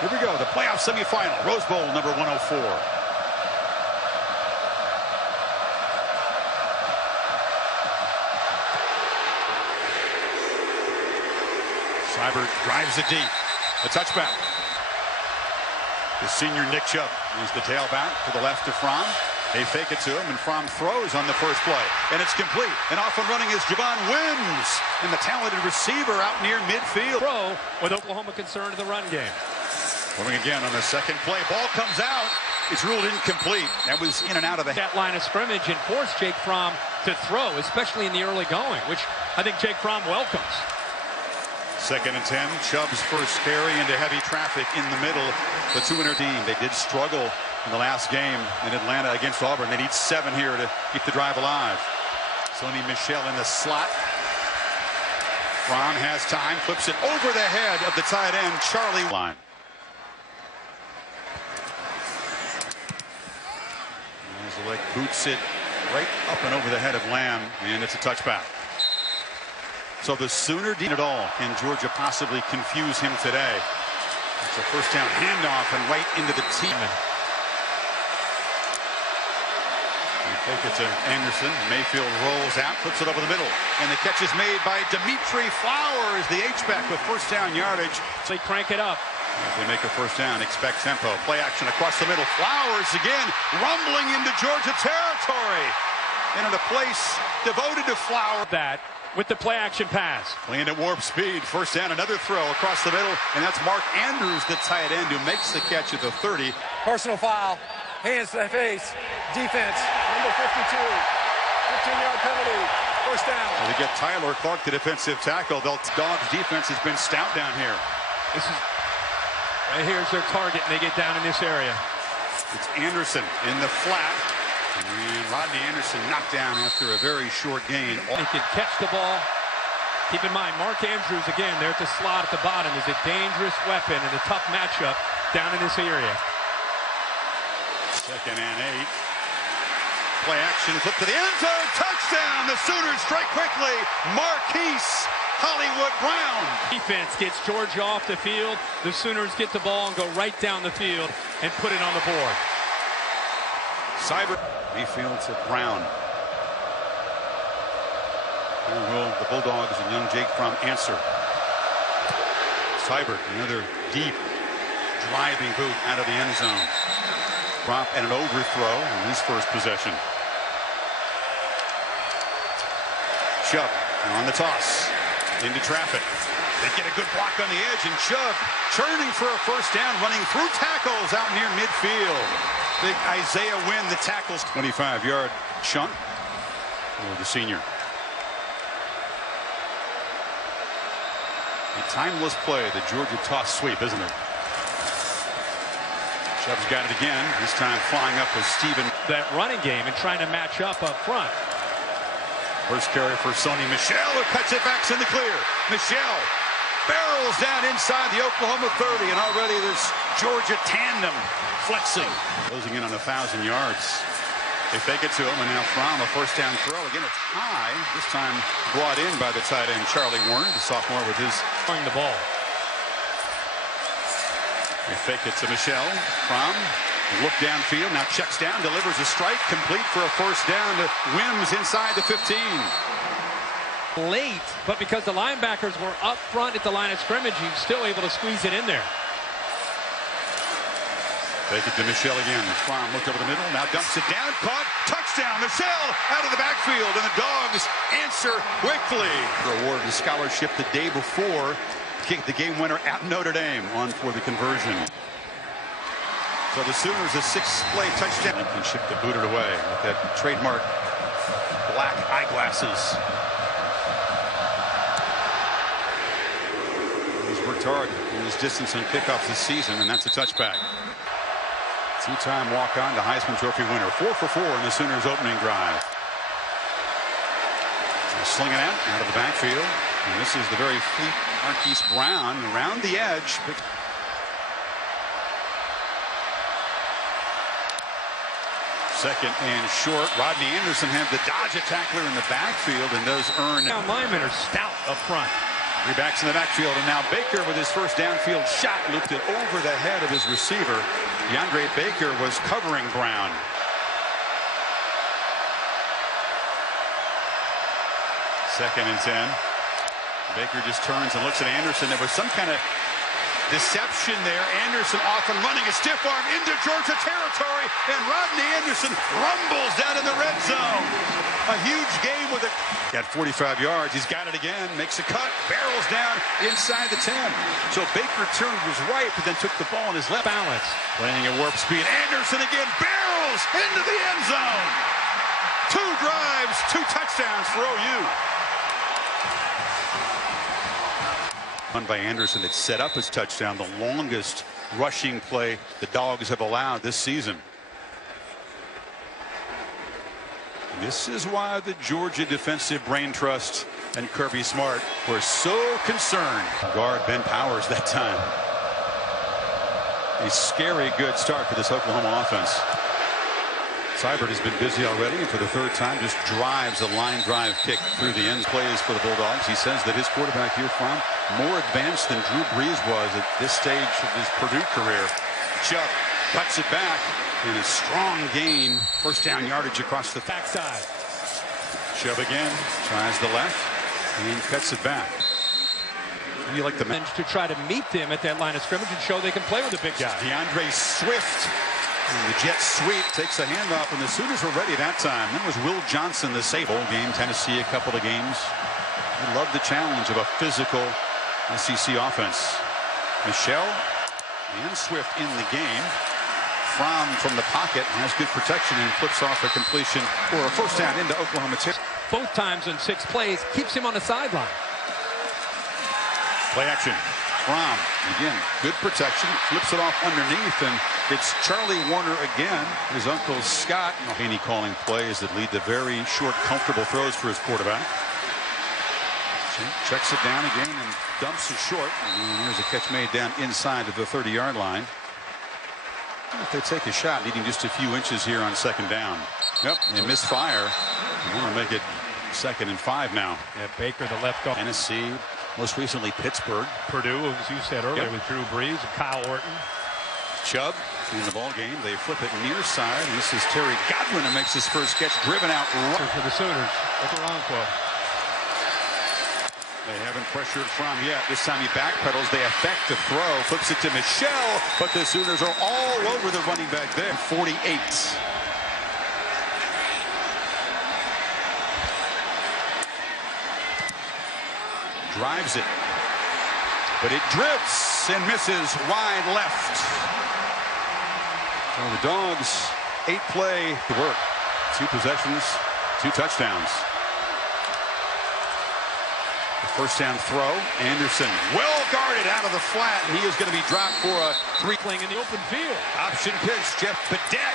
Here we go, the playoff semifinal, Rose Bowl number 104. Seibert drives it deep. A touchback. The senior Nick Chubb is the tailback to the left of Fromm. They fake it to him, and Fromm throws on the first play. And it's complete. And off and running is Javon Wims. And the talented receiver out near midfield. Throw with Oklahoma concerned in the run game. Coming again on the second play. Ball comes out. It's ruled incomplete. That was in and out of the that line of scrimmage and forced Jake Fromm to throw, especially in the early going, which I think Jake Fromm welcomes. 2nd and 10. Chubb's first carry into heavy traffic in the middle. The two-winner team. They did struggle in the last game in Atlanta against Auburn. They need 7 here to keep the drive alive. Sony Michel in the slot. Fromm has time. Flips it over the head of the tight end, Charlie Line. Leg boots it right up and over the head of Lamb, and it's a touchback. So the Sooner did it all. Can Georgia possibly confuse him today? It's a first down handoff and right into the team. You take it to Anderson. Mayfield rolls out, puts it over the middle, and the catch is made by Dimitri Flowers, the H-back with first down yardage. So they crank it up. If they make a first down, expect tempo. Play action across the middle. Flowers again, rumbling into Georgia territory. And in a place devoted to Flowers. That with the play action pass. Playing at warp speed. First down, another throw across the middle. And that's Mark Andrews, the tight end, who makes the catch at the 30. Personal foul. Hands to the face. Defense. Number 52. 15-yard penalty. First down. Well, they get Tyler Clark, the defensive tackle. Dogs defense has been stout down here. This is... Right here's their target, and they get down in this area. It's Anderson in the flat. And Rodney Anderson knocked down after a very short gain. He can catch the ball. Keep in mind, Mark Andrews, again, there at the slot at the bottom, is a dangerous weapon and a tough matchup down in this area. 2nd and 8. Play action, flip to the end zone. Touchdown! The Sooners strike quickly. Marquise Hollywood Brown. Defense gets Georgia off the field. The Sooners get the ball and go right down the field and put it on the board. Seibert. Mayfield to Brown. Here will the Bulldogs and young Jake Fromm answer. Seibert, another deep driving boot out of the end zone. Drop and an overthrow in his first possession. Chubb on the toss. Into traffic. They get a good block on the edge, and Chubb churning for a first down, running through tackles out near midfield. Big Isaiah Wynn, the tackles. 25-yard chunk for the senior. A timeless play, the Georgia toss sweep, isn't it? Chubb's got it again, this time flying up with Steven. That running game and trying to match up front. First carry for Sony Michel, who cuts it back in the clear. Michel barrels down inside the Oklahoma 30, and already this Georgia tandem flexing. Closing in on 1,000 yards. They fake it to him, and now Fromm, a first down throw. Again, it's high. This time brought in by the tight end, Charlie Warren, the sophomore, with his throwing the ball. They fake it to Michel. Fromm. Look downfield, now checks down, delivers a strike, complete for a first down to Wims inside the 15. Late, but because the linebackers were up front at the line of scrimmage, he's still able to squeeze it in there. Take it to Michel again. Fromm looked over the middle, now dumps it down, caught, touchdown, Michel out of the backfield, and the Dogs answer quickly. Awarded a scholarship the day before, kicked the game winner at Notre Dame on for the conversion. So the Sooners a 6-play touchdown. And can shift the booted away with that trademark black eyeglasses. He's worked hard in his distance on kickoffs this season, and that's a touchback. Two-time walk-on to Heisman Trophy winner. 4 for 4 in the Sooners opening drive. Slinging out of the backfield. And this is the very fleet Marquise Brown around the edge. Second and short. Rodney Anderson had the dodge a tackler in the backfield and does earn. Down linemen are stout up front. Three backs in the backfield, and now Baker with his first downfield shot looped it over the head of his receiver. DeAndre Baker was covering Brown. Second and 10. Baker just turns and looks at Anderson. There was some kind of deception there. Anderson off and running, a stiff arm into Georgia territory, and Rodney Anderson rumbles down in the red zone. A huge game with it. Got 45 yards. He's got it again. Makes a cut. Barrels down inside the 10. So Baker turned was right, but then took the ball in his left. Balance. Playing at warp speed. Anderson again barrels into the end zone. 2 drives, 2 touchdowns for OU. Run by Anderson that set up his touchdown, the longest rushing play the Dogs have allowed this season. This is why the Georgia Defensive Brain Trust and Kirby Smart were so concerned. Guard Ben Powers that time. A scary good start for this Oklahoma offense. Seibert has been busy already, and for the 3rd time just drives a line drive kick through the end. Plays for the Bulldogs. He says that his quarterback here from more advanced than Drew Brees was at this stage of his Purdue career. Chubb cuts it back in a strong gain. First down yardage across the backside. Chubb again tries the left and cuts it back. You like the to try to meet them at that line of scrimmage and show they can play with the big guy. DeAndre Swift. And the jet sweep takes a handoff, and the Sooners were ready that time. Then was Will Johnson, the safe. Bowl game, Tennessee, a couple of games. They love the challenge of a physical SEC offense. Michelle and Swift in the game. From the pocket has good protection and flips off a completion for a first down into Oklahoma. Both times in 6 plays, keeps him on the sideline. Play action. Fromm again, good protection, flips it off underneath, and it's Charlie Warner again. His uncle Scott. Haney calling plays that lead to very short, comfortable throws for his quarterback. Checks it down again and dumps it short. And here's a catch made down inside of the 30-yard line. If they take a shot, needing just a few inches here on 2nd down. Yep, they misfire. They want to make it 2nd and 5 now. Yeah, Baker, the left guard. Tennessee. Most recently, Pittsburgh. Purdue, as you said earlier, with Drew Brees and Kyle Orton. Chubb in the ball game. They flip it near side. And this is Terry Godwin who makes his first catch, driven out. For the Sooners. Okoronkwo. They haven't pressured Fromm yet. This time he backpedals. They effect the throw. Flips it to Michelle, but the Sooners are all over the running back there. 48. Drives it, but it drifts and misses wide left. So the Dogs 8 play to work. 2 possessions, 2 touchdowns. The first down throw. Anderson well guarded out of the flat, and he is going to be dropped for a 3 playing in the open field. Option pitch. Jeff Badette,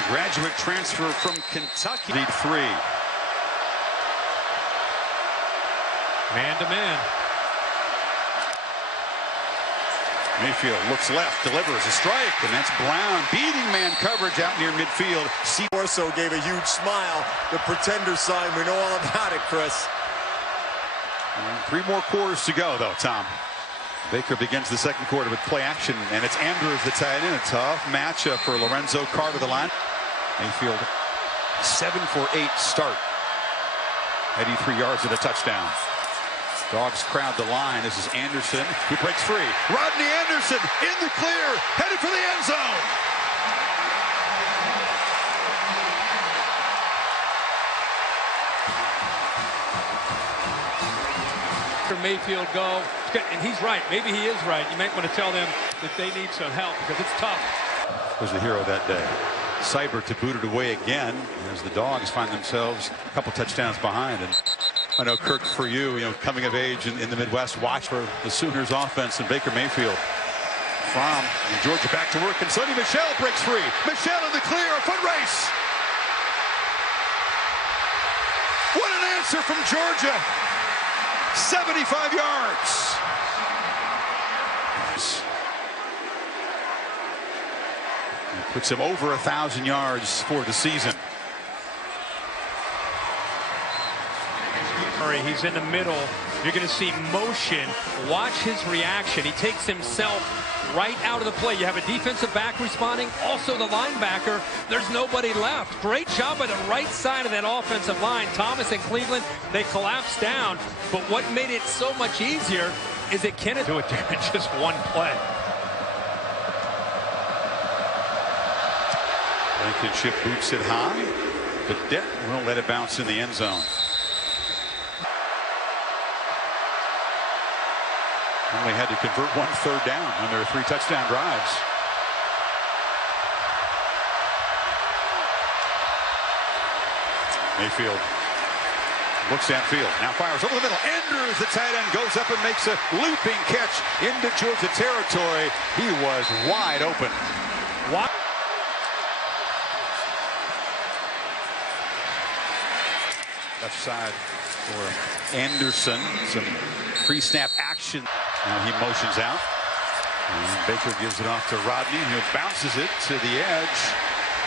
the graduate transfer from Kentucky. Lead 3. Man to man. Mayfield looks left, delivers a strike, and that's Brown beating man coverage out near midfield. Corso gave a huge smile. The pretender sign, we know all about it, Chris. 3 more quarters to go, though, Tom. Baker begins the 2nd quarter with play action, and it's Andrews the tight end. A tough matchup for Lorenzo Carter, the line. Mayfield 7 for 8 start. 83 yards and a touchdown. Dogs crowd the line. This is Anderson who breaks free. Rodney Anderson in the clear, headed for the end zone. Mayfield go, and he's right. Maybe he is right. You might want to tell them that they need some help because it's tough. Was the hero that day. Seibert to boot it away again as the Dogs find themselves a couple touchdowns behind. And I know, Kirk, for you, coming of age in the Midwest, watch for the Sooners offense and Baker Mayfield. From Georgia back to work, and Sonny Michelle breaks free. Michelle in the clear, a foot race. What an answer from Georgia. 75 yards. It puts him over 1,000 yards for the season. Murray secondary. He's in the middle. You're going to see motion. Watch his reaction. He takes himself right out of the play. You have a defensive back responding, also the linebacker. There's nobody left. Great job by the right side of that offensive line. Thomas and Cleveland, they collapsed down. But what made it so much easier is that Kenneth do it there in just one play. Blankenship boots it high. Cadet will let it bounce in the end zone. Only had to convert 1 third down on their 3 touchdown drives. Mayfield looks downfield. Now fires over the middle. Andrews, the tight end, goes up and makes a looping catch into Georgia territory. He was wide open. What? Left side for Anderson. Some pre-snap action. Now he motions out. And Baker gives it off to Rodney, who bounces it to the edge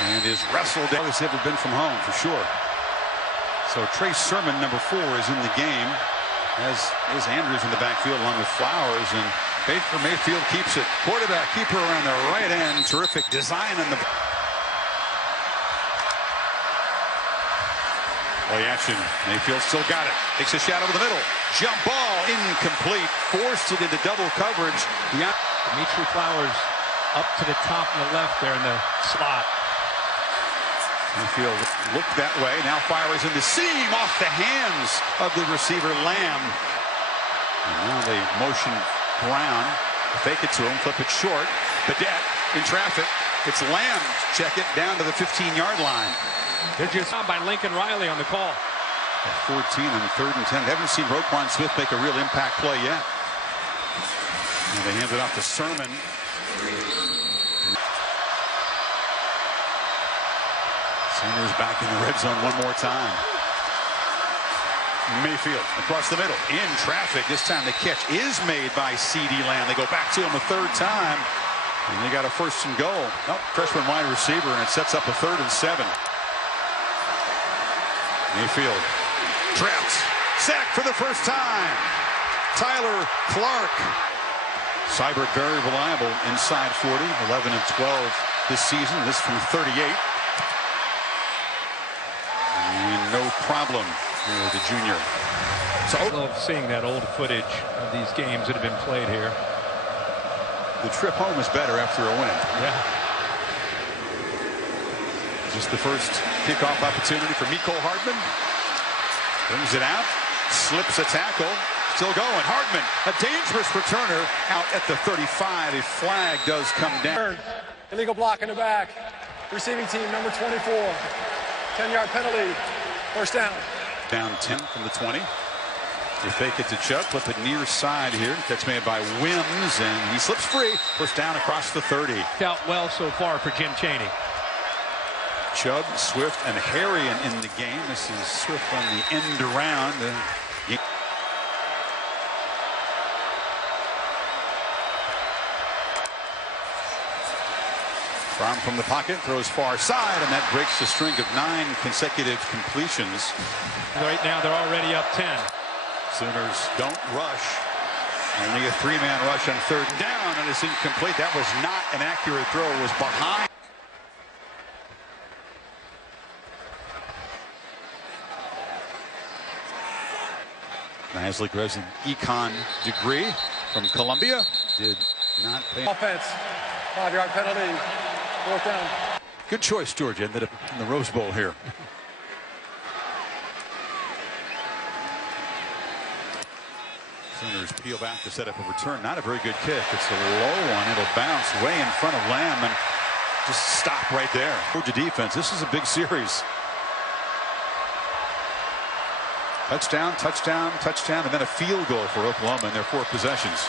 and is wrestled down. He's ever been from home, for sure. So Trey Sermon, number 4, is in the game, as is Andrews in the backfield along with Flowers, and Baker Mayfield keeps it. Quarterback keeper around the right end. Terrific design in the play action. Mayfield still got it. Takes a shot over the middle. Jump ball incomplete. Forced it into double coverage. Dimitri Flowers up to the top on the left there in the slot. Mayfield looked that way. Now fires in the seam off the hands of the receiver Lamb. And now they motion Brown. Fake it to him. Flip it short. Cadet in traffic. It's Lamb. Check it down to the 15-yard line. They're just out by Lincoln Riley on the call. 14 and 3rd and 10. Haven't seen Roquan Smith make a real impact play yet. And they hand it off to Sermon. Sanders back in the red zone one more time. Mayfield across the middle in traffic. This time the catch is made by C.D. Lamb. They go back to him a 3rd time. And they got a 1st and goal. Oh, freshman wide receiver, and it sets up a 3rd and 7. Mayfield trapped. Sacked for the first time. Tyler Clark. Seibert very reliable inside 40. 11 and 12 this season. This from 38. And no problem for the junior. So I love seeing that old footage of these games that have been played here. The trip home is better after a win. Yeah. Just the first kickoff opportunity for Mecole Hardman. Brings it out. Slips a tackle. Still going. Hardman, a dangerous returner out at the 35. A flag does come down. Illegal block in the back. Receiving team, number 24. 10-yard penalty. 1st down. Down 10 from the 20. They fake it to Chubb. Flip it near side here. Catch made by Wims, and he slips free. 1st down across the 30. Out well so far for Jim Chaney. Chubb, Swift, and Harrion in the game. This is Swift on the end around. Fromm from the pocket, throws far side, and that breaks the string of 9 consecutive completions. Right now they're already up 10. Sooners don't rush. Only a 3-man rush on 3rd down, and it's incomplete. That was not an accurate throw. It was behind. Nisley grabs an econ degree from Columbia. Did not pay. Offense. 5-yard penalty. 4th down. Good choice, Georgia. Ended up in the Rose Bowl here. Sooners peel back to set up a return. Not a very good kick. It's a low one. It'll bounce way in front of Lamb and just stop right there. Georgia defense. This is a big series. Touchdown, touchdown, touchdown, and then a field goal for Oklahoma in their 4 possessions.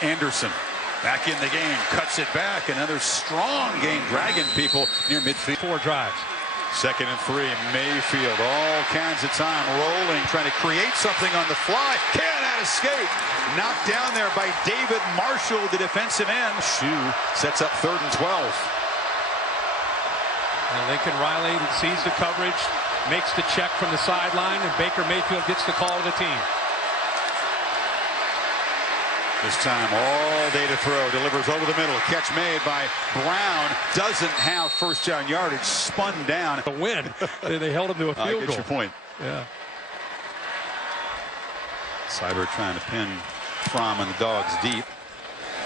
Anderson back in the game, cuts it back. Another strong game, dragging people near midfield. 4 drives. 2nd and 3. Mayfield, all kinds of time rolling, trying to create something on the fly. Cannot escape. Knocked down there by David Marshall, the defensive end. Shoe sets up 3rd and 12. And Lincoln Riley sees the coverage, makes the check from the sideline, and Baker Mayfield gets the call to the team. This time all day to throw, delivers over the middle, catch made by Brown, doesn't have first down yardage, spun down. The win. They held him to a field goal. I get your point. Yeah. Cyber trying to pin Fromm and the Dogs deep.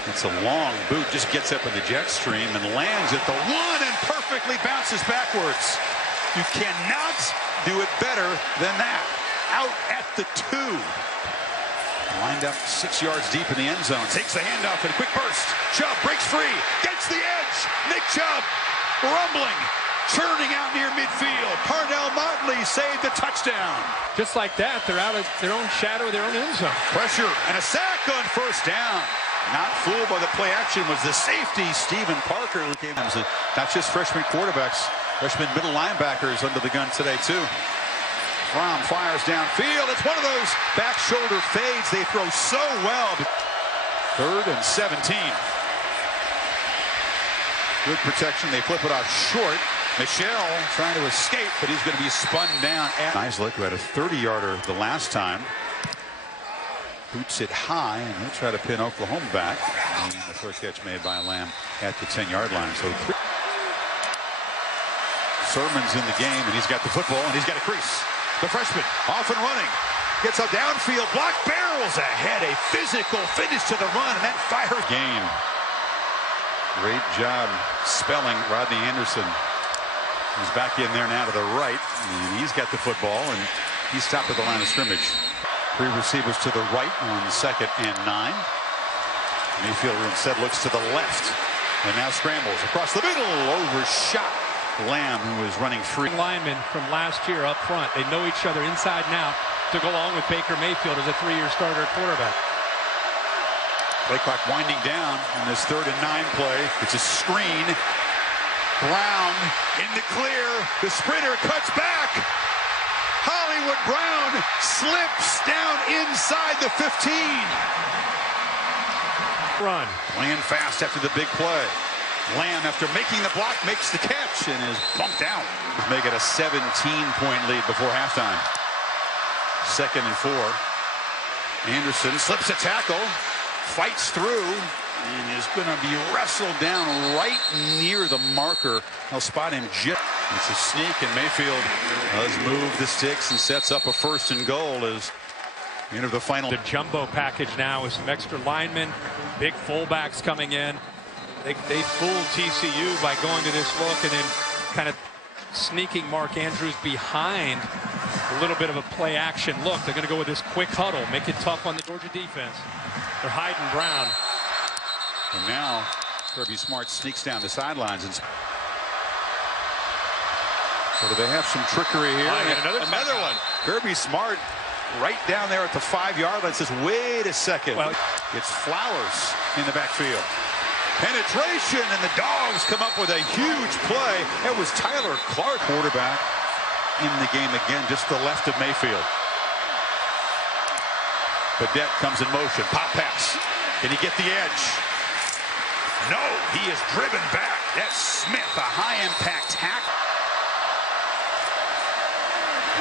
It's a long boot, just gets up in the jet stream and lands at the 1 and perfectly bounces backwards. You cannot do it better than that. Out at the 2. Lined up 6 yards deep in the end zone. Takes the handoff in a quick burst. Chubb breaks free. Gets the edge. Nick Chubb rumbling. Churning out near midfield. Parnell Motley saved the touchdown. Just like that, they're out of their own shadow, their own end zone. Pressure and a sack on first down. Not fooled by the play action was the safety, Stephen Parker. Not just freshman quarterbacks, freshman middle linebackers under the gun today, too. Fromm fires downfield. It's one of those back shoulder fades they throw so well. 3rd and 17. Good protection. They flip it off short. Michelle trying to escape, but he's going to be spun down. Nice look. We had a 30-yarder the last time. Boots it high, and he'll try to pin Oklahoma back. And the first catch made by Lamb at the 10-yard line. So Sermon's in the game, and he's got the football, and he's got a crease. The freshman off and running. Gets a downfield block, barrels ahead. A physical finish to the run, and that fires. Game. Great job spelling Rodney Anderson. He's back in there now to the right, and he's got the football, and he's stopped at the line of scrimmage. 3 receivers to the right on 2nd and 9. Mayfield instead looks to the left, and now scrambles across the middle, overshot Lamb, who is running free. Linemen from last year up front. They know each other inside and out to go along with Baker Mayfield as a 3-year starter at quarterback. Play clock winding down in this 3rd and 9 play. It's a screen. Brown in the clear. The sprinter cuts back. Hollywood Brown slips down inside the 15. Run. Playing fast after the big play. Lamb, after making the block, makes the catch and is bumped out. Make it a 17-point lead before halftime. 2nd and 4. Anderson slips a tackle, fights through, and is going to be wrestled down right near the marker. They'll spot him. It's a sneak, and Mayfield does move the sticks and sets up a 1st and goal as into the final. The jumbo package now with some extra linemen, big fullbacks coming in. They fooled TCU by going to this look and then kind of sneaking Mark Andrews behind a little bit of a play action look. They're going to go with this quick huddle, make it tough on the Georgia defense. They're hiding Brown. And now Kirby Smart sneaks down the sidelines. And so do they have some trickery here? Another one. Kirby Smart right down there at the 5-yard line says, wait a second. Well, it's Flowers in the backfield. Penetration, and the Dogs come up with a huge play. That was Tyler Clark, quarterback in the game again, just the left of Mayfield. Badette comes in motion. Pop pass. Can he get the edge? No, he is driven back. That's Smith, a high-impact tackle.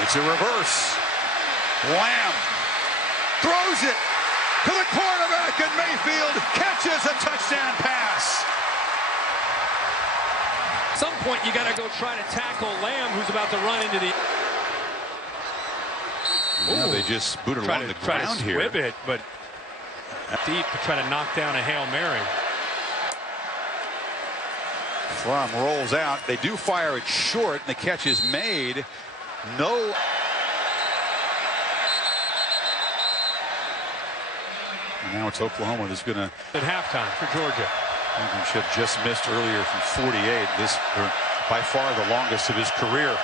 It's a reverse. Lamb throws it to the quarterback, and Mayfield catches a touchdown pass. At some point, you got to go try to tackle Lamb, who's about to run into the. Yeah, they just booted along the ground here. Try to squib it, but deep to try to knock down a Hail Mary. Fromm rolls out. They do fire it short, and the catch is made. No. And now it's Oklahoma that's going to. At halftime for Georgia. Championship just missed earlier from 48. This by far the longest of his career.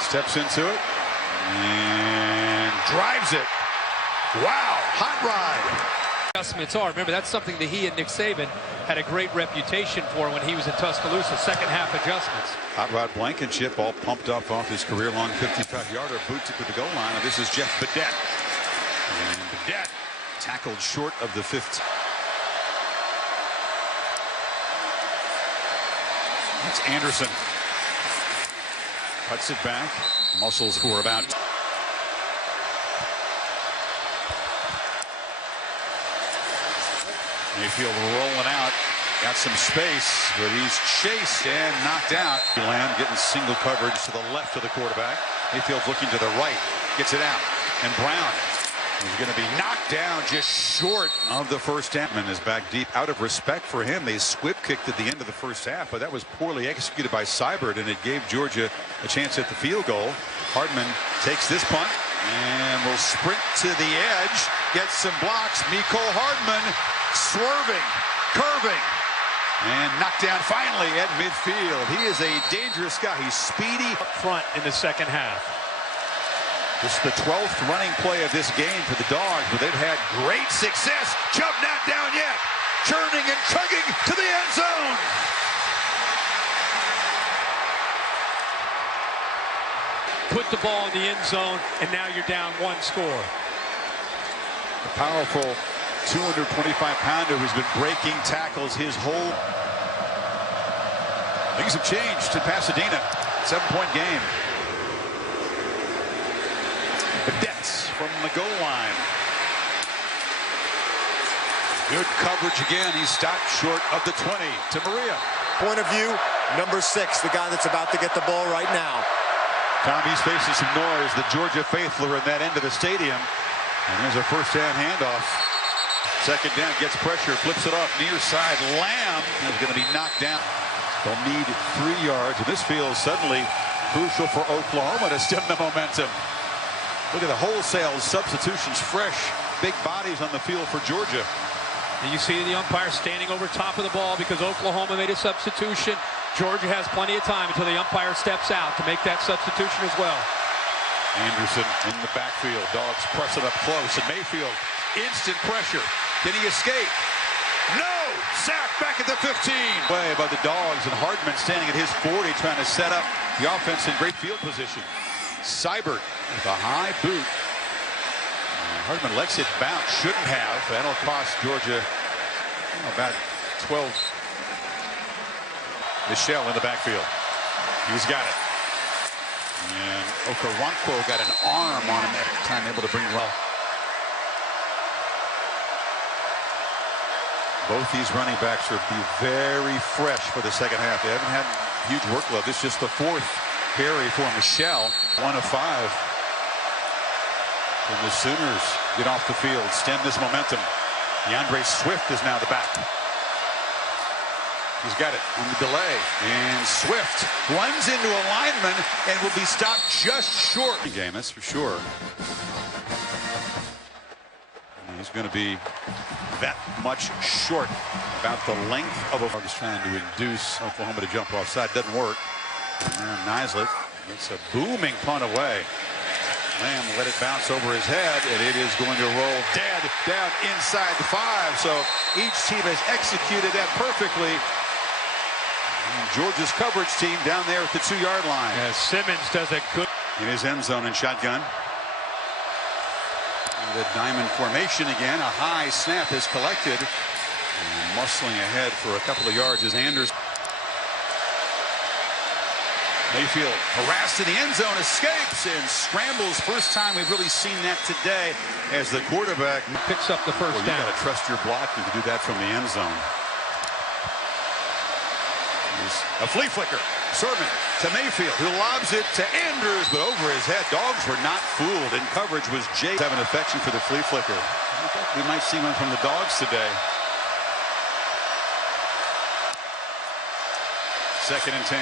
Steps into it and drives it. Wow, hot ride. Adjustments are. Remember, that's something that he and Nick Saban had a great reputation for when he was in Tuscaloosa. Second half adjustments. Hot Rod Blankenship all pumped up off his career-long 55-yarder, boots it to the goal line, and this is Jeff Badette. And Badette tackled short of the 15. It's Anderson. Cuts it back. Muscles for about. Mayfield rolling out. Got some space, but he's chased and knocked out. Lamb getting single coverage to the left of the quarterback. Mayfield's looking to the right. Gets it out. And Brown is going to be knocked down just short of the first half. Hartman is back deep. Out of respect for him, they squib kicked at the end of the first half, but that was poorly executed by Seibert, and it gave Georgia a chance at the field goal. Hartman takes this punt and will sprint to the edge. Gets some blocks. Mecole Hardman swerving, curving, and knocked down finally at midfield. He is a dangerous guy. He's speedy. Up front in the second half. This is the 12th running play of this game for the Dogs, but they've had great success. Jump not down yet. Churning and chugging to the end zone. Put the ball in the end zone, and now you're down one score. The powerful 225-pounder who's been breaking tackles his whole. Things have changed in Pasadena. 7-point game. Cadets from the goal line. Good coverage again. He stopped short of the 20 to Maria. Point of view, number 6, the guy that's about to get the ball right now. Tommy's facing some noise. The Georgia faithful are in that end of the stadium. And there's a first-down handoff. Second down, gets pressure, flips it off near side. Lamb is going to be knocked down. They'll need 3 yards, and this feels suddenly crucial for Oklahoma to stem the momentum. Look at the wholesale substitutions, fresh, big bodies on the field for Georgia. And you see the umpire standing over top of the ball because Oklahoma made a substitution. Georgia has plenty of time until the umpire steps out to make that substitution as well. Anderson in the backfield. Dogs press it up close. And Mayfield, instant pressure. Can he escape? No! Sack back at the 15. Way by the Dogs, and Hardman standing at his 40 trying to set up the offense in great field position. Seibert with a high boot. Hardman lets it bounce. Shouldn't have. That'll cost Georgia about 12. Michelle in the backfield. He's got it. And Okoronkwo got an arm on him that time, able to bring well. Both these running backs will be very fresh for the second half. They haven't had huge workload. This is just the 4th carry for Michelle. 1 of 5. And the Sooners get off the field, stem this momentum. DeAndre Swift is now the back. He's got it on the delay. And Swift runs into a lineman and will be stopped just short. Game, that's for sure. And he's going to be that much short. About the length of a. He's trying to induce Oklahoma to jump offside. Doesn't work. And now Nislett gets a booming punt away. Lamb let it bounce over his head, and it is going to roll dead down inside the 5. So each team has executed that perfectly. And Georgia's coverage team down there at the 2-yard line. Yeah, Simmons does a good. In his end zone and shotgun. And the diamond formation again. A high snap is collected. And muscling ahead for a couple of yards is Anderson. Mayfield harassed in the end zone, escapes and scrambles. First time we've really seen that today as the quarterback picks up the first down. You got to trust your blocking to do that from the end zone. A flea flicker. Sermon to Mayfield, who lobs it to Andrews, but over his head. Dogs were not fooled, and coverage was Jake. Have an affection for the flea flicker. I think we might see one from the Dogs today. 2nd and 10.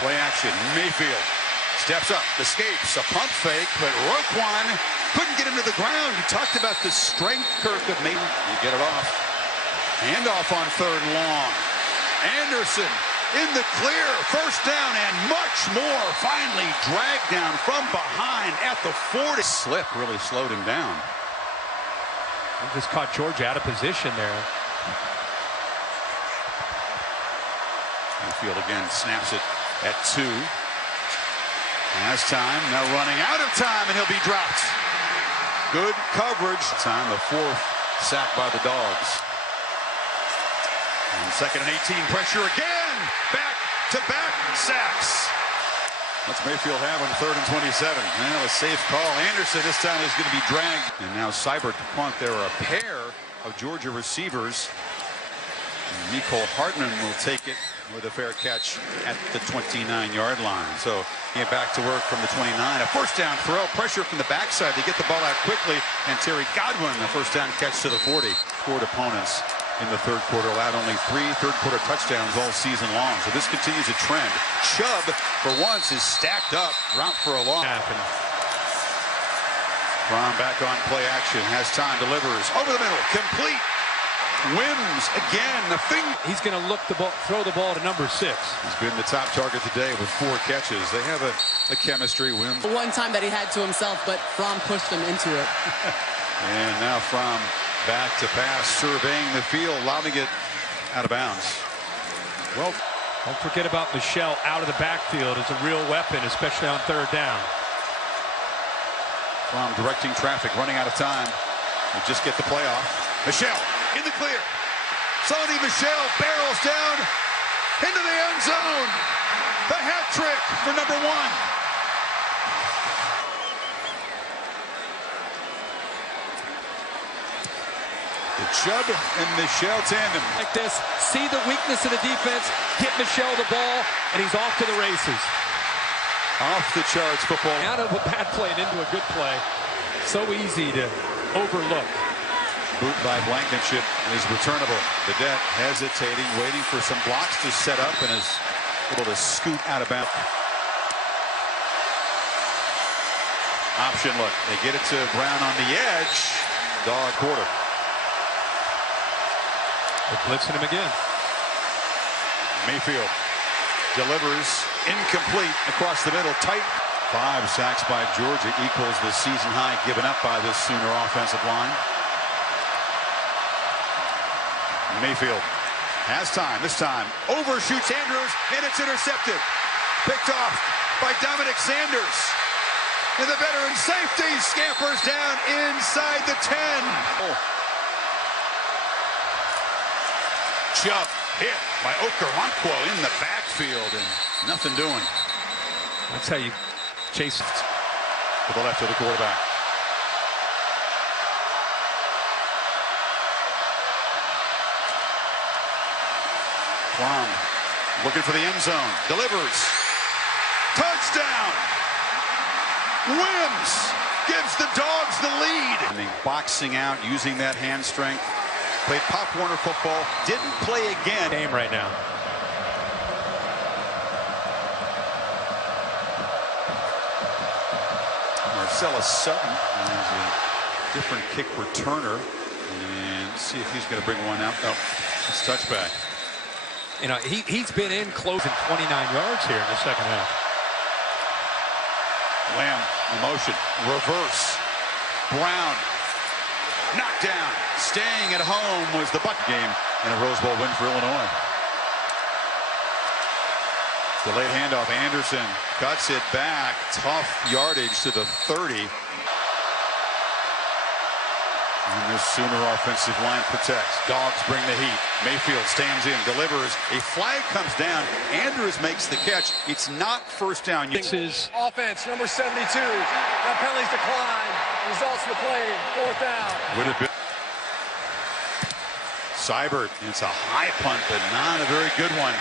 Play action. Mayfield steps up, escapes, a pump fake, but Roquan couldn't get him to the ground. You talked about the strength, Kirk, of Mayfield. You get it off. Handoff on 3rd and long. Anderson in the clear. First down and much more. Finally dragged down from behind at the 40. Slip really slowed him down. He just caught Georgia out of position there. Mayfield again snaps it at 2. Last time, now running out of time, and he'll be dropped. Good coverage. Time, the 4th sack by the Dogs. And 2nd and 18, pressure again. Back back-to-back sacks. What's Mayfield have on 3rd and 27? Well, a safe call. Anderson this time is going to be dragged. And now Seibert to punt. There are a pair of Georgia receivers. And Mecole Hardman will take it with a fair catch at the 29-yard line. So get back to work from the 29. A first down throw. Pressure from the backside. They get the ball out quickly. And Terry Godwin, a first down catch to the 40. Scored opponents in the third quarter, allowed only 3 third-quarter touchdowns all season long. So this continues a trend. Chubb, for once, is stacked up. Route for a long. Fromm back on play action. Has time. Delivers. Over the middle. Complete. Wims again. He's going to look the ball, throw the ball to number 6. He's been the top target today with 4 catches. They have a chemistry. Wims. One time that he had to himself, but Fromm pushed him into it. And now Fromm back to pass, surveying the field, lobbing it out of bounds. Well, don't forget about Michel out of the backfield as a real weapon, especially on 3rd down. Fromm directing traffic, running out of time. We'll just get the play off. Michel in the clear. Sony Michel barrels down into the end zone. The hat trick for number 1. The Chubb and Michel tandem. Like this, see the weakness of the defense, get Michel the ball, and he's off to the races. Off the charts football. Out of a bad play and into a good play. So easy to overlook. Boot by Blankenship is returnable. Vedette hesitating, waiting for some blocks to set up, and is able to scoot out of bounds. Option look. They get it to Brown on the edge. Dog quarter. They're blitzing him again. Mayfield delivers incomplete across the middle. Tight. 5 sacks by Georgia equals the season high given up by this Sooner offensive line. Mayfield has time. This time overshoots Andrews, and it's intercepted. Picked off by Dominic Sanders. And the veteran safety scampers down inside the 10. Chubb hit by Okoronkwo in the backfield, and nothing doing. That's how you chase it. To the left of the quarterback. Fromm looking for the end zone. Delivers. Touchdown! Wims gives the Dogs the lead. I mean, boxing out, using that hand strength. Played Pop Warner football. Didn't play again. Game right now. Marcellus Sutton is a different kick returner. And see if he's going to bring one out. Oh, it's touchback. You know, he's been in closing 29 yards here in the second half. Lamb in motion. Reverse. Brown. Knocked down. Staying at home was the butt game and a Rose Bowl win for Illinois. Delayed handoff. Anderson cuts it back. Tough yardage to the 30. And the Sooner offensive line protects. Dogs bring the heat. Mayfield stands in, delivers. A flag comes down. Andrews makes the catch. It's not first down. This is offense, number 72. Now penalties decline. Results of the play, 4th down. Would have been Seibert. It's a high punt, but not a very good one.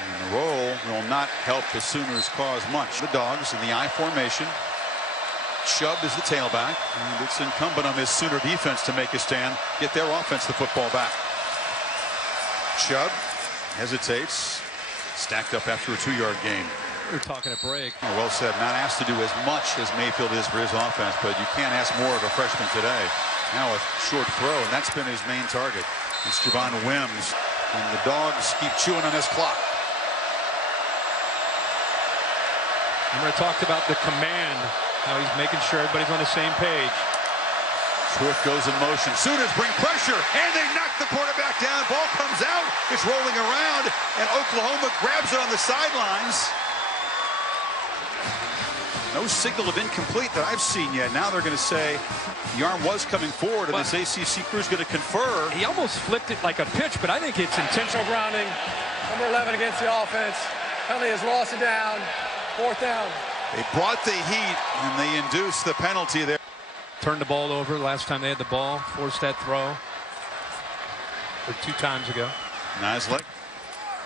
And the roll will not help the Sooners cause much. The Dogs in the I formation. Chubb is the tailback, and it's incumbent on this Sooner defense to make a stand, get their offense the football back. Chubb hesitates, stacked up after a 2-yard gain. we're talking a break. Well said. Not asked to do as much as Mayfield is for his offense, but you can't ask more of a freshman today. Now a short throw, and that's been his main target. It's Javon Wims, and the Dogs keep chewing on this clock. Remember I talked about the command, how he's making sure everybody's on the same page. Swift goes in motion. Sooners bring pressure, and they knock the quarterback down. Ball comes out. It's rolling around, and Oklahoma grabs it on the sidelines. No signal of incomplete that I've seen yet. Now they're going to say the arm was coming forward, and this ACC crew is going to confer. He almost flipped it like a pitch, but I think it's intentional. Grounding. Number 11 against the offense. Penalty has lost it down. 4th down. They brought the heat, and they induced the penalty there. Turned the ball over last time they had the ball. Forced that throw. Or 2 times ago. Nislek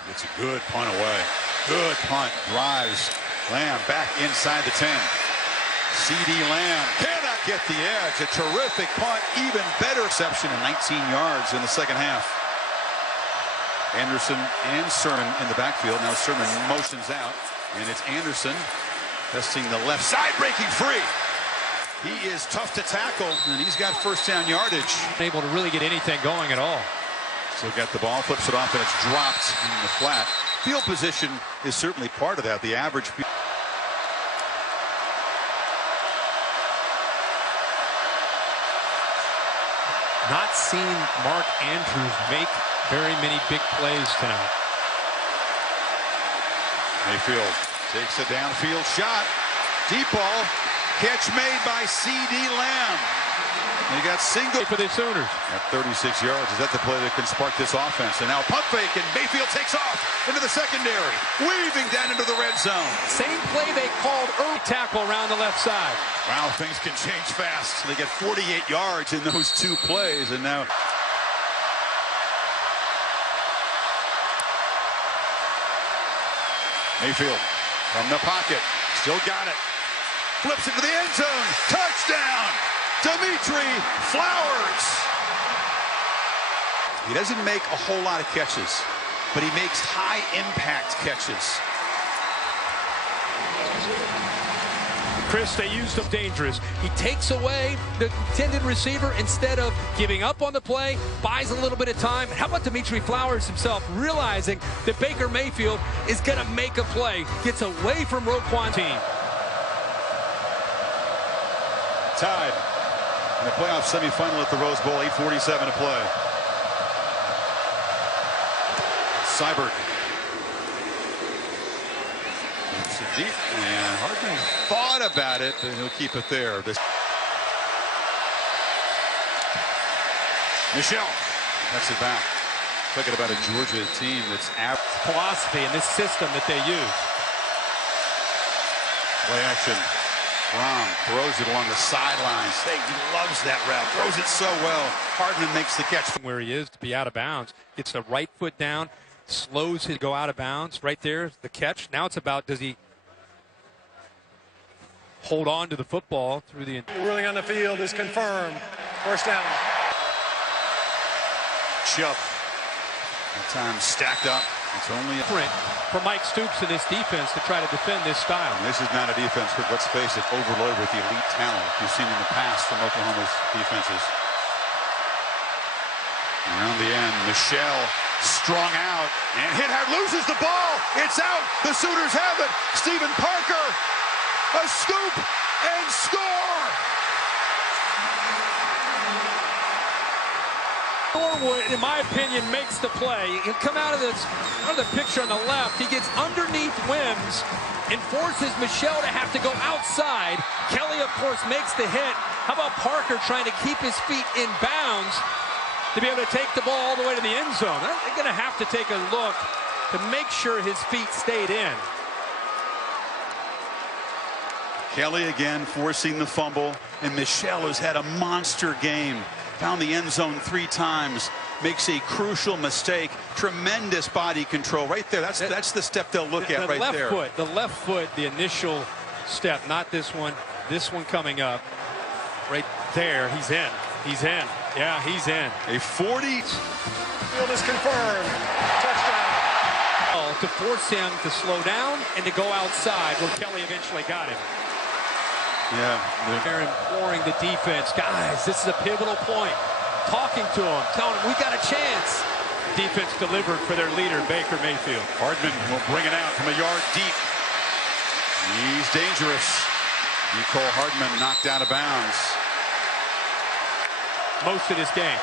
gets a good punt away. Good punt. Drives. Lamb back inside the 10. C.D. Lamb cannot get the edge. A terrific punt. Even better reception and 19 yards in the second half. Anderson and Sermon in the backfield. Now Sermon motions out. And it's Anderson testing the left side, breaking free. He is tough to tackle, and he's got first down yardage. Able to really get anything going at all. So got the ball, flips it off, and it's dropped in the flat. Field position is certainly part of that. The average. Not seen Mark Andrews make very many big plays tonight. Mayfield takes a downfield shot. Deep ball. Catch made by C.D. Lamb. And he got single for the Sooners. At 36 yards. Is that the play that can spark this offense? And now punt fake, and Mayfield takes off into the secondary. Weaving down into the red zone. Same play they called early. Tackle around the left side. Wow, things can change fast. They get 48 yards in those 2 plays, and now Mayfield from the pocket. Still got it. Flips into the end zone. Touchdown! Dimitri Flowers. He doesn't make a whole lot of catches, but he makes high impact catches. Chris, they used him dangerous. He takes away the intended receiver instead of giving up on the play, buys a little bit of time. How about Dimitri Flowers himself realizing that Baker Mayfield is going to make a play, gets away from Roquan's team. Tied in the playoff semifinal at the Rose Bowl, 8:47 to play. Seibert. It's a deep, and Hardman thought about it, and he'll keep it there. Michelle, that's it back. Talking about a Georgia team that's philosophy and this system that they use. Play action. Brown throws it along the sidelines. He loves that route. Throws it so well. Hardman makes the catch. Where he is to be out of bounds. Gets the right foot down. Slows his go out of bounds. Right there, the catch. Now it's about, does he hold on to the football through the... Ruling on the field is confirmed. First down. Chubb. That time stacked up. It's only a print for Mike Stoops and this defense to try to defend this style. And this is not a defense, but let's face it, overloaded with the elite talent you've seen in the past from Oklahoma's defenses. Around the end, Michelle strung out, and Hithard loses the ball. It's out. The Sooners have it. Stephen Parker, a scoop and score. Norwood, in my opinion, makes the play. He'll come out of the picture on the left. He gets underneath Wims and forces Michelle to have to go outside. Kelly, of course, makes the hit. How about Parker trying to keep his feet in bounds to be able to take the ball all the way to the end zone? They're going to have to take a look to make sure his feet stayed in. Kelly again forcing the fumble, and Michelle has had a monster game. Found the end zone 3 times, makes a crucial mistake. Tremendous body control right there. That's the step they'll look at right there. The left foot, the initial step, not this one. This one coming up. Right there, he's in. He's in. Yeah, he's in. A 40. Field is confirmed. Touchdown. To force him to slow down and to go outside where Kelly eventually got him. Yeah. They're imploring the defense. Guys, this is a pivotal point. Talking to him, telling him we got a chance. Defense delivered for their leader, Baker Mayfield. Hardman will bring it out from a yard deep. He's dangerous. Nicole Hardman knocked out of bounds. Most of this game.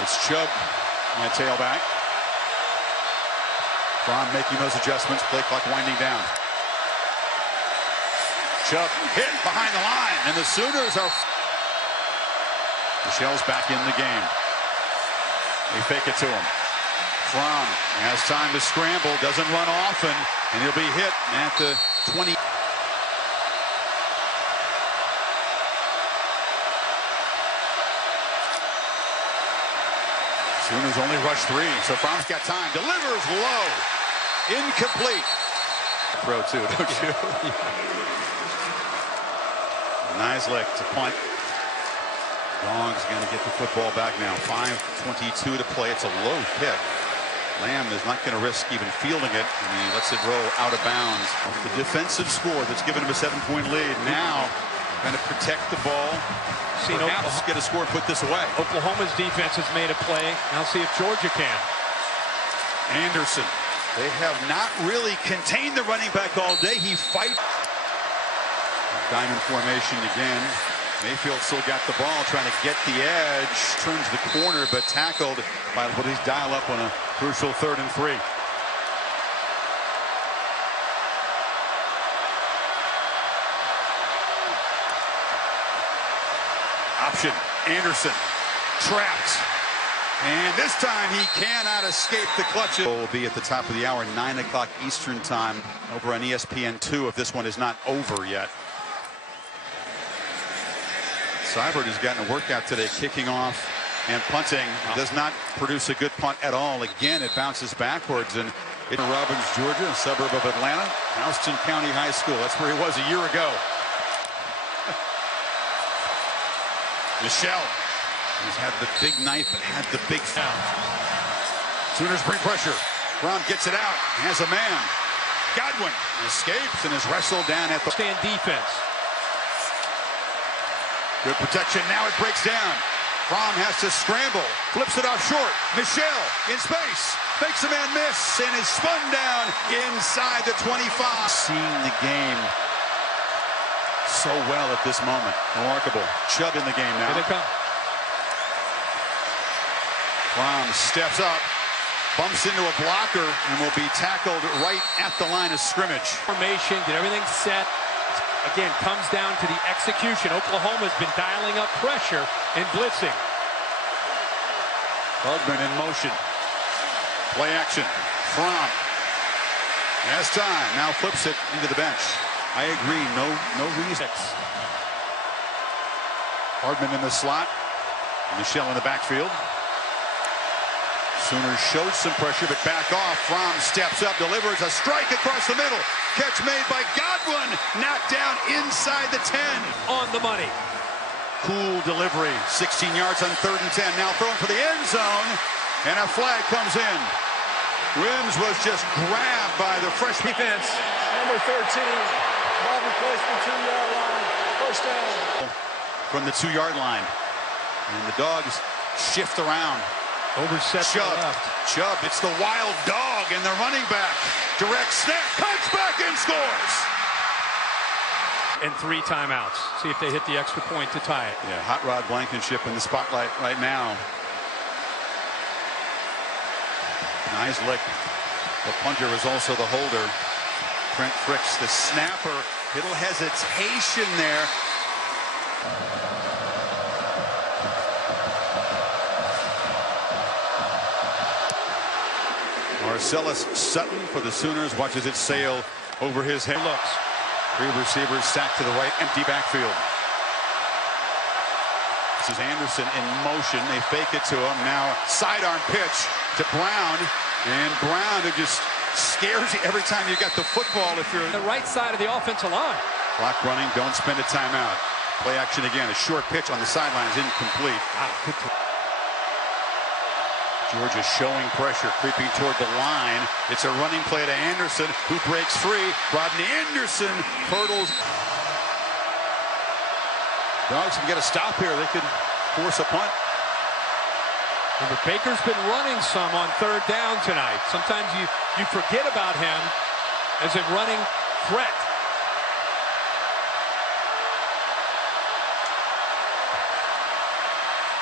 It's Chubb on the tailback. Fromm making those adjustments. Play clock winding down. Chubb hit behind the line, and the Sooners are... Michelle's back in the game. They fake it to him. Fromm has time to scramble, doesn't run often, and he'll be hit at the 20. Sooners only rush 3, so Fromm's got time. Delivers low. Incomplete. Throw too, don't you? Nice lick to punt. Dogs going to get the football back now. 5:22 to play. It's a low pick. Lamb is not going to risk even fielding it, and he lets it roll out of bounds. The defensive score that's given him a 7-point lead. Now going to protect the ball. Perhaps get a score, put this away. Oklahoma's defense has made a play. Now see if Georgia can. Anderson. They have not really contained the running back all day. He fights. Diamond formation again. Mayfield still got the ball, trying to get the edge. Turns the corner, but tackled by what he's dial up on a crucial 3rd and 3. Option. Anderson trapped. And this time he cannot escape the clutches. Will be at the top of the hour, 9 o'clock Eastern time over on ESPN2 if this one is not over yet. Seibert has gotten a workout today, kicking off and punting. Does not produce a good punt at all. Again, it bounces backwards. And it's Robbins, Georgia, a suburb of Atlanta. Houston County High School. That's where he was a year ago. Michelle. He's had the big knife, but had the big foul. Sooners bring pressure. Brown gets it out. Has a man. Godwin escapes and is wrestled down at the stand defense. Good protection. Now it breaks down. Fromm has to scramble. Flips it off short. Michelle in space. Makes a man miss and is spun down inside the 25. Seeing the game so well at this moment. Remarkable. Chubb in the game now. Here they come. Fromm steps up, bumps into a blocker, and will be tackled right at the line of scrimmage. Formation, get everything set. Again, comes down to the execution. Oklahoma's been dialing up pressure and blitzing. Hardman in motion. Play action. Fromm has time. Now flips it into the bench. I agree. No reason. Hardman in the slot. Michelle in the backfield. Sooners showed some pressure, but back off. Fromm steps up, delivers a strike across the middle. Catch made by Godwin. Knocked down inside the 10. On the money. Cool delivery. 16 yards on 3rd and 10. Now thrown for the end zone, and a flag comes in. Wims was just grabbed by the freshman. Defense, number 13. Ball placed on the 2-yard line. First down. From the 2-yard line. And the Dogs shift around. Overset Chubb, it's the wild dog and the running back. Direct snap, cuts back and scores. And 3 timeouts. See if they hit the extra point to tie it. Yeah, Hot Rod Blankenship in the spotlight right now. Nice lick. The punter is also the holder. Trent Fricks, the snapper. Little hesitation there. Marcellus Sutton for the Sooners watches it sail over his head. Looks. 3 receivers stacked to the right, empty backfield. This is Anderson in motion. They fake it to him. Now sidearm pitch to Brown. And Brown, who just scares you every time you got the football if you're the right side of the offensive line. Clock running, don't spend a timeout. Play action again. A short pitch on the sidelines, incomplete. Good. Georgia showing pressure, creeping toward the line. It's a running play to Anderson, who breaks free. Rodney Anderson hurdles. Dogs can get a stop here. They could force a punt. Remember, Baker's been running some on 3rd down tonight. Sometimes you forget about him as a running threat.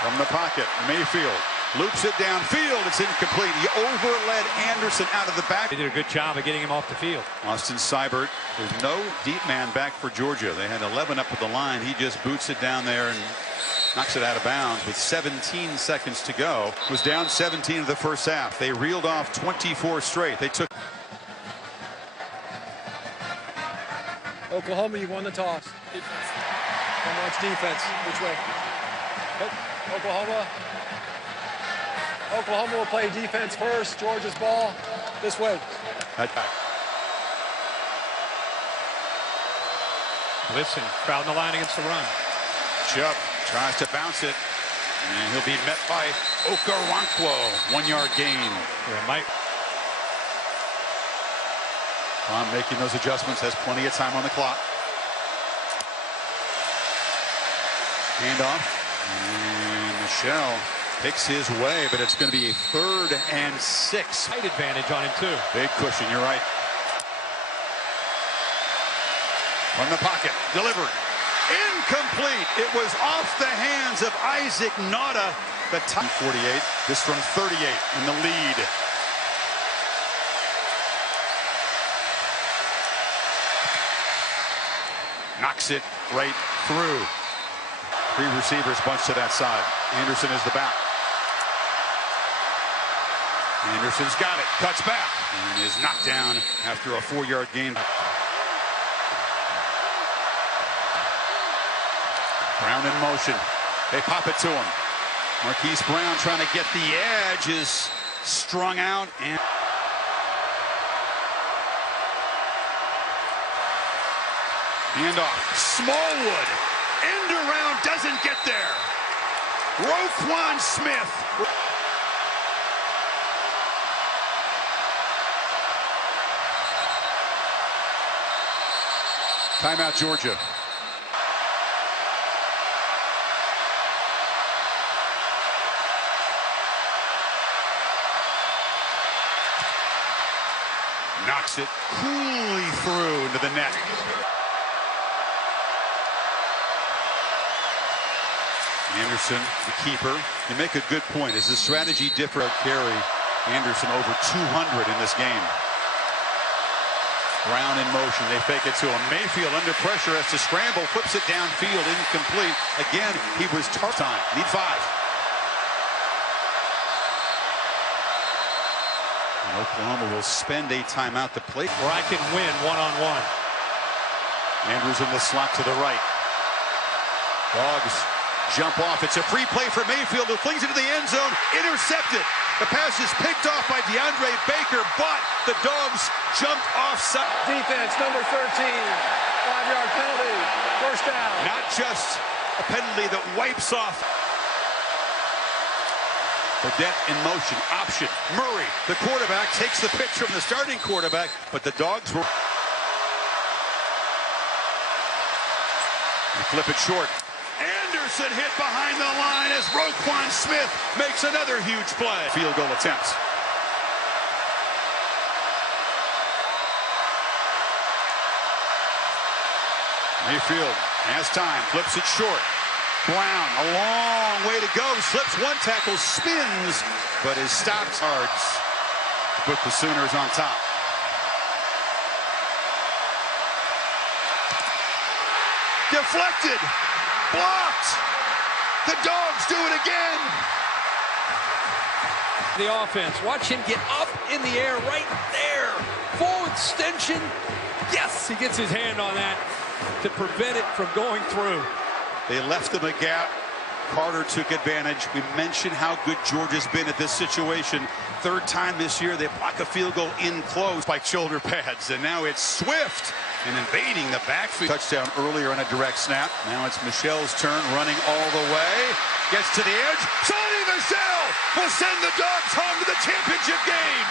From the pocket, Mayfield loops it downfield. It's incomplete. He overled Anderson out of the back. They did a good job of getting him off the field. Austin Seibert. There's no deep man back for Georgia. They had 11 up at the line. He just boots it down there and Knocks it out of bounds with 17 seconds to go. Was down 17 of the first half. They reeled off 24 straight. They took. Oklahoma, you won the toss. Defense. Don't watch defense. Which way? Oklahoma. Oklahoma will play defense first. Georgia's ball. This way. Back. Listen, crowd in the line against the run. Chubb tries to bounce it, and he'll be met by Okoronkwo. 1-yard gain. Yeah, Mike. On making those adjustments, has plenty of time on the clock. Handoff, and Michelle picks his way, but it's going to be a 3rd and 6. Height advantage on him too. Big cushion, you're right. From the pocket, delivered. Incomplete. It was off the hands of Isaac Nauta. The top 48. This from 38 in the lead. Knocks it right through. 3 receivers bunched to that side. Anderson is the back. Anderson's got it. Cuts back. And is knocked down after a 4-yard gain. Brown in motion. They pop it to him. Marquise Brown trying to get the edge, is strung out and handoff. Smallwood. End around, doesn't get there. Roquan Smith. Timeout, Georgia. Knocks it coolly through into the net. Anderson, the keeper. You make a good point. Is the strategy different? Carry Anderson over 200 in this game. Brown in motion. They fake it to him. Mayfield under pressure, has to scramble, flips it downfield, incomplete. Again, he was time. Need 5. And Oklahoma will spend a timeout to play. Where I can win one-on-one. Andrews in the slot to the right. Dogs jump off. It's a free play for Mayfield, who flings it to the end zone. Intercepted. The pass is picked off by DeAndre Baker, but the Dogs jumped offside. Defense, number 13. 5-yard penalty. First down. Not just a penalty that wipes off. Burdette in motion. Option. Murray, the quarterback, takes the pitch from the starting quarterback, but the Dogs were. They flip it short. Anderson hit behind the line as Roquan Smith makes another huge play. Field goal attempts. Mayfield has time, flips it short. Brown, a long way to go, slips one tackle, spins, but is stopped. Yards to put the Sooners on top. Deflected, blocked. The Dogs do it again. The offense, watch him get up in the air right there. Full extension. Yes, he gets his hand on that to prevent it from going through. They left them a gap. Carter took advantage. We mentioned how good Georgia's been at this situation. 3rd time this year they block a field goal in close by shoulder pads. And now it's Swift and invading the backfield. Touchdown earlier on a direct snap. Now it's Michelle's turn, running all the way. Gets to the edge. Sonny Michel will send the Dogs home to the championship game.